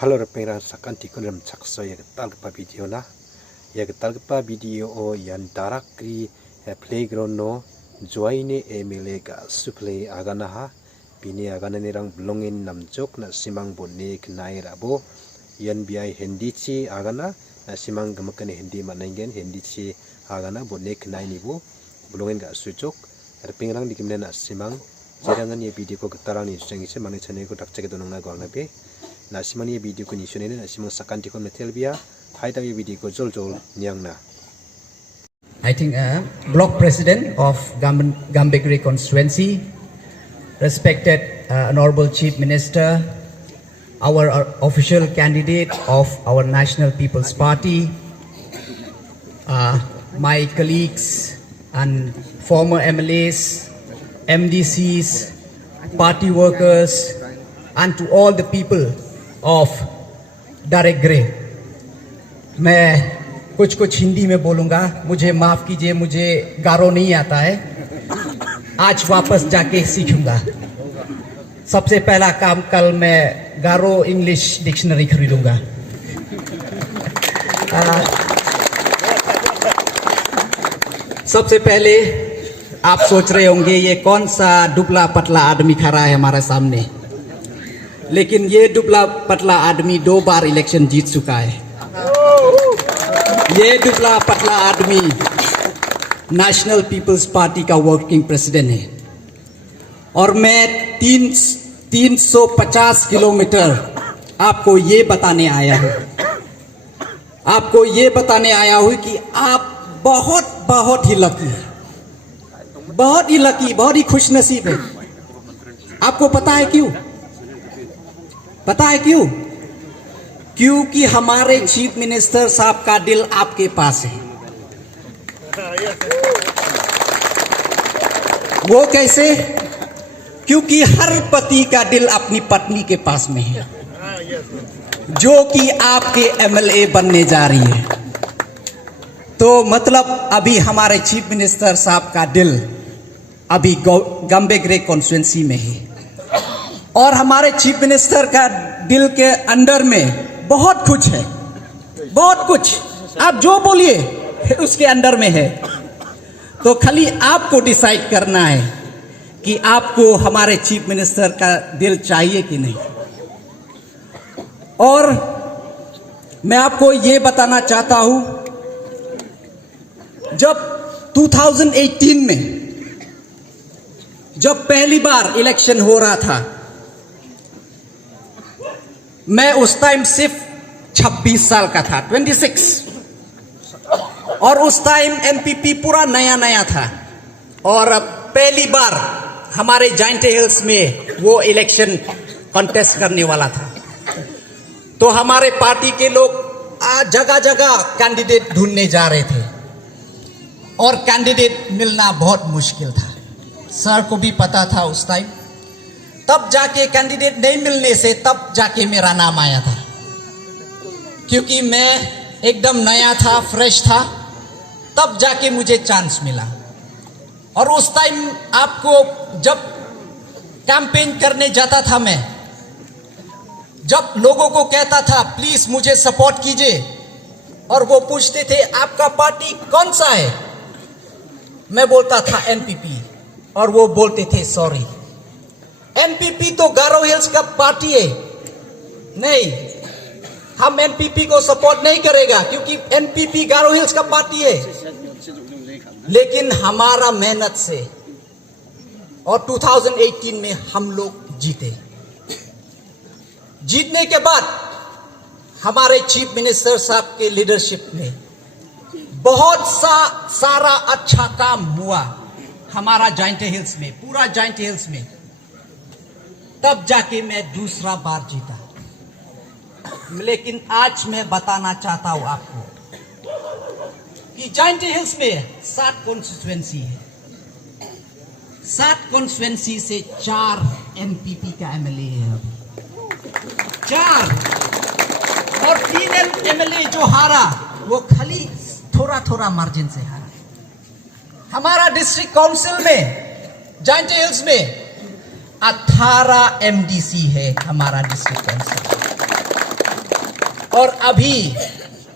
Halo repeng sakan tikun ram sakso ya talpa video na ya talpa video o yan darak kri playground no joine emile ga suplay agana ha bini agana ni rang blongin namjok na simang bonne knai rabo yan biai hindi chi agana na simang gamakane hindi manengen hindi chi agana bonne knai ni bu blongin ga sujok repeng rang dikimne na simang jirangan ye video ko getarang ni sengi se mane chane ko dakche ke donang na gorna be nasimani video ko nisune ne nasimang sakan tikon metel bia haida ye video ko jol nyang na. I think block president of Gambegre constituency, respected honorable chief minister, our official candidate of our National People's Party, my colleagues and former MLAs, MDCs, party workers, and to all the people of Daregre. मैं कुछ हिंदी में बोलूँगा, मुझे माफ़ कीजिए, मुझे गारो नहीं आता है, आज वापस जाके सीखूँगा। सबसे पहला काम कल मैं गारो इंग्लिश डिक्शनरी खरीदूँगा। सबसे पहले आप सोच रहे होंगे ये कौन सा दुबला पतला आदमी खड़ा है हमारे सामने, लेकिन ये दुबला पतला आदमी 2 बार इलेक्शन जीत चुका है। ये दुबला पतला आदमी नेशनल पीपल्स पार्टी का वर्किंग प्रेसिडेंट है और मैं 350 किलोमीटर आपको ये बताने आया हूँ, आपको ये बताने आया हूँ कि आप बहुत ही लकी, बहुत ही खुशनसीब है। आपको पता है क्यों? पता है क्यों? क्योंकि हमारे चीफ मिनिस्टर साहब का दिल आपके पास है। वो कैसे? क्योंकि हर पति का दिल अपनी पत्नी के पास में है, जो कि आपके एमएलए बनने जा रही है। तो मतलब अभी हमारे चीफ मिनिस्टर साहब का दिल अभी गंबेगरे कॉन्स्टिट्यूएंसी में है और हमारे चीफ मिनिस्टर का दिल के अंदर में बहुत कुछ है, बहुत कुछ। आप जो बोलिए उसके अंदर में है। तो खाली आपको डिसाइड करना है कि आपको हमारे चीफ मिनिस्टर का दिल चाहिए कि नहीं। और मैं आपको ये बताना चाहता हूं, जब 2018 में जब पहली बार इलेक्शन हो रहा था, मैं उस टाइम सिर्फ 26 साल का था, 26, और उस टाइम एमपीपी पूरा नया था और अब पहली बार हमारे जाइंट हिल्स में वो इलेक्शन कॉन्टेस्ट करने वाला था। तो हमारे पार्टी के लोग जगह जगह कैंडिडेट ढूंढने जा रहे थे और कैंडिडेट मिलना बहुत मुश्किल था। सर को भी पता था उस टाइम। तब जाके कैंडिडेट नहीं मिलने से तब जाके मेरा नाम आया था, क्योंकि मैं एकदम नया था, फ्रेश था, तब जाके मुझे चांस मिला। और उस टाइम आपको जब कैंपेन करने जाता था मैं, जब लोगों को कहता था प्लीज मुझे सपोर्ट कीजिए और वो पूछते थे आपका पार्टी कौन सा है, मैं बोलता था एनपीपी और वो बोलते थे सॉरी, एनपीपी तो गारो हिल्स का पार्टी है, नहीं, हम एनपीपी को सपोर्ट नहीं करेगा क्योंकि एनपीपी गारो हिल्स का पार्टी है। लेकिन हमारा मेहनत से और 2018 में हम लोग जीते। जीतने के बाद हमारे चीफ मिनिस्टर साहब के लीडरशिप में बहुत सारा अच्छा काम हुआ हमारा जाइंट हिल्स में, पूरा जाइंट हिल्स में। तब जाके मैं दूसरा बार जीता। लेकिन आज मैं बताना चाहता हूं आपको कि जाइंट हिल्स में 7 कॉन्स्टिट्यूएंसी है, 7 कॉन्स्टिट्यूएंसी से 4 एनपीपी का एमएलए है अभी, 4, और 3 एमएलए जो हारा वो खाली थोड़ा मार्जिन से हारा। हमारा डिस्ट्रिक्ट काउंसिल में जाइंट हिल्स में 18 एमडीसी है हमारा डिस्ट्रिक्ट काउंसिल। और अभी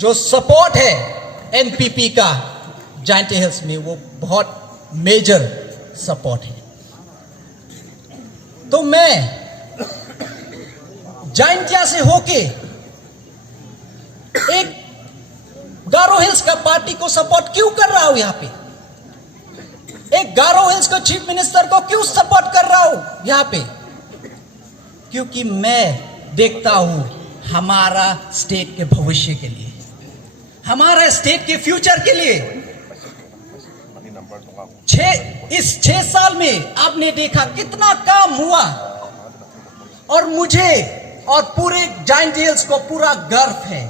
जो सपोर्ट है एनपीपी का जायंटिया हिल्स में, वो बहुत मेजर सपोर्ट है। तो मैं जायंटिया से होके एक गारो हिल्स का पार्टी को सपोर्ट क्यों कर रहा हूं? यहां पे एक गारो हिल्स का चीफ मिनिस्टर को क्यों सपोर्ट कर रहा हूं यहां पे? क्योंकि मैं देखता हूं हमारा स्टेट के भविष्य के लिए, हमारा स्टेट के फ्यूचर के लिए। इस 6 साल में आपने देखा कितना काम हुआ, और मुझे और पूरे जायंटिया हिल्स को पूरा गर्व है।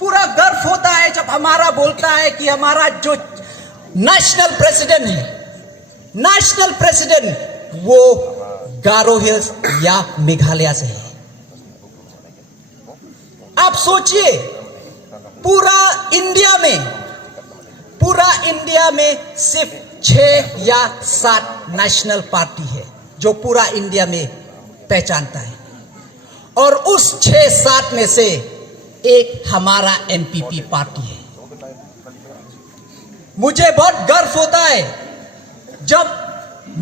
पूरा गर्व होता है जब हमारा बोलता है कि हमारा जो नेशनल प्रेसिडेंट है, नेशनल प्रेसिडेंट वो गारो हिल्स या मेघालय से है। आप सोचिए, पूरा इंडिया में सिर्फ 6 या 7 नेशनल पार्टी है जो पूरा इंडिया में पहचानता है, और उस 6-7 में से एक हमारा एनपीपी पार्टी है। मुझे बहुत गर्व होता है जब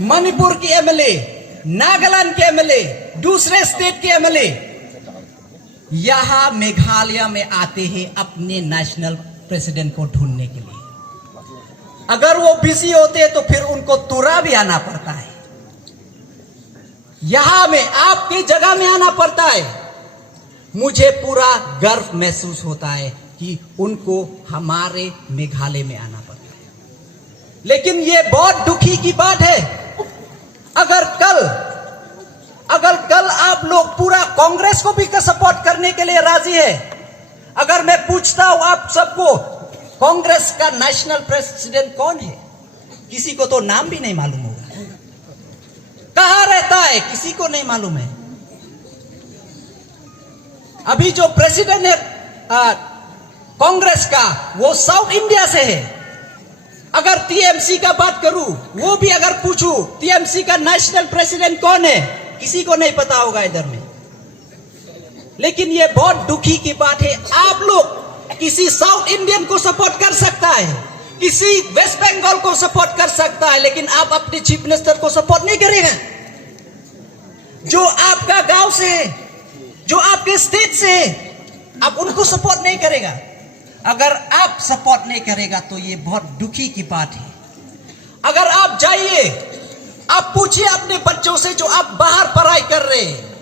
मणिपुर के एमएलए, नागालैंड के एमएलए, दूसरे स्टेट के एमएलए यहां मेघालय में आते हैं अपने नेशनल प्रेसिडेंट को ढूंढने के लिए। अगर वो बिजी होते हैं तो फिर उनको तुरा भी आना पड़ता है, यहां में आपकी जगह में आना पड़ता है। मुझे पूरा गर्व महसूस होता है कि उनको हमारे मेघालय में आना पड़ता है। लेकिन ये बहुत दुखी की बात है, अगर कल आप लोग पूरा कांग्रेस को भी सपोर्ट करने के लिए राजी है। अगर मैं पूछता हूं आप सबको, कांग्रेस का नेशनल प्रेसिडेंट कौन है? किसी को तो नाम भी नहीं मालूम होगा, कहां रहता है किसी को नहीं मालूम है। अभी जो प्रेसिडेंट है कांग्रेस का, वो साउथ इंडिया से है। अगर टीएमसी का बात करूं, वो भी अगर पूछूं टीएमसी का नेशनल प्रेसिडेंट कौन है, किसी को नहीं पता होगा इधर में। लेकिन ये बहुत दुखी की बात है, आप लोग किसी साउथ इंडियन को सपोर्ट कर सकता है, किसी वेस्ट बंगाल को सपोर्ट कर सकता है, लेकिन आप अपने चीफ मिनिस्टर को सपोर्ट नहीं करेगा, जो आपका गांव से है, जो आपके स्टेट से है, आप उनको सपोर्ट नहीं करेगा। अगर आप सपोर्ट नहीं करेगा तो ये बहुत दुखी की बात है। अगर आप जाइए, आप पूछिए अपने बच्चों से जो आप बाहर पढ़ाई कर रहे हैं,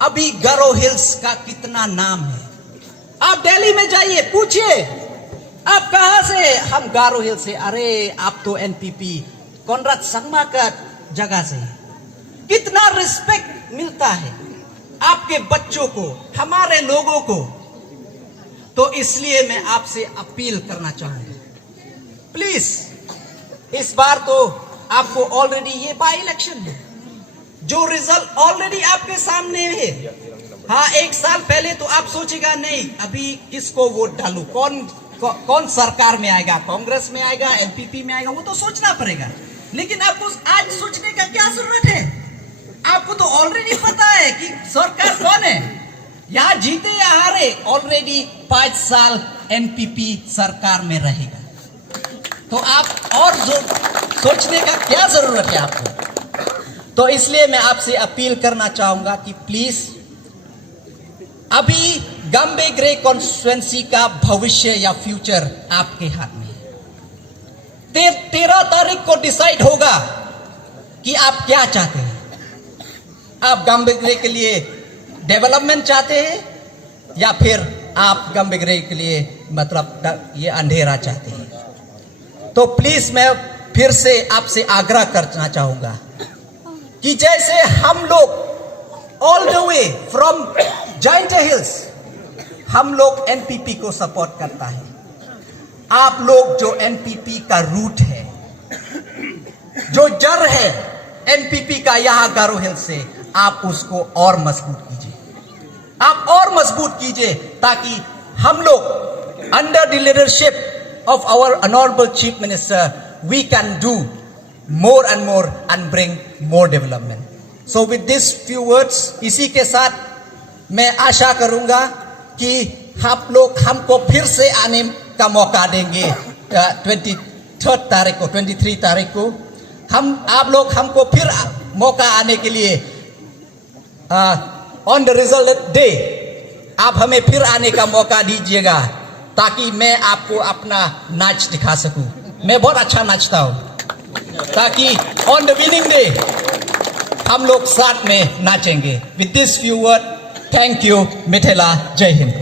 अभी गारो हिल्स का कितना नाम है। आप दिल्ली में जाइए, पूछिए आप कहां से? हम गारो हिल्स से। अरे आप तो एनपीपी कॉनराड संगमा का जगह से। कितना रिस्पेक्ट मिलता है आपके बच्चों को, हमारे लोगों को। तो इसलिए मैं आपसे अपील करना चाहूंगा, प्लीज इस बार तो आपको ऑलरेडी ये बाई इलेक्शन है, जो रिजल्ट ऑलरेडी आपके सामने है। हाँ, 1 साल पहले तो आप सोचेगा नहीं अभी किसको वोट डालूं, कौन सरकार में आएगा, कांग्रेस में आएगा, एनपीपी में आएगा, वो तो सोचना पड़ेगा। लेकिन आपको आज सोचने का क्या जरूरत है? आपको तो ऑलरेडी पता है कि सरकार कौन है, यहां जीते या हारे, ऑलरेडी 5 साल एनपीपी सरकार में रहेगा। तो आप और सोचने का क्या जरूरत है आपको? तो इसलिए मैं आपसे अपील करना चाहूंगा कि प्लीज, अभी गंबेग्रे कॉन्स्टिट्यूएंसी का भविष्य या फ्यूचर आपके हाथ में है। 13 तारीख को डिसाइड होगा कि आप क्या चाहते हैं। आप गंबेग्रे के लिए डेवलपमेंट चाहते हैं या फिर आप गंबेग्रे के लिए मतलब ये अंधेरा चाहते हैं। तो प्लीज मैं फिर से आपसे आग्रह करना चाहूंगा कि जैसे हम लोग all the way from Jaintia Hills हम लोग एनपीपी को सपोर्ट करता है, आप लोग जो एनपीपी का रूट है, जो जड़ है एनपीपी का यहां गारो हिल्स से, आप उसको और मजबूत कीजिए, आप और मजबूत कीजिए, ताकि हम लोग under the leadership of our honourable chief minister we can do more and more and bring more development. So with these few words, इसी के साथ मैं आशा करूंगा कि आप लोग हमको फिर से आने का मौका देंगे 23 तारीख को 23 तारीख को आप लोग हमको फिर मौका आने के लिए ऑन द रिजल्ट डे आप हमें फिर आने का मौका दीजिएगा ताकि मैं आपको अपना नाच दिखा सकूं। मैं बहुत अच्छा नाचता हूं ताकि ऑन द विनिंग डे हम लोग साथ में नाचेंगे। With this few word, thank you, Mithila, जय हिंद।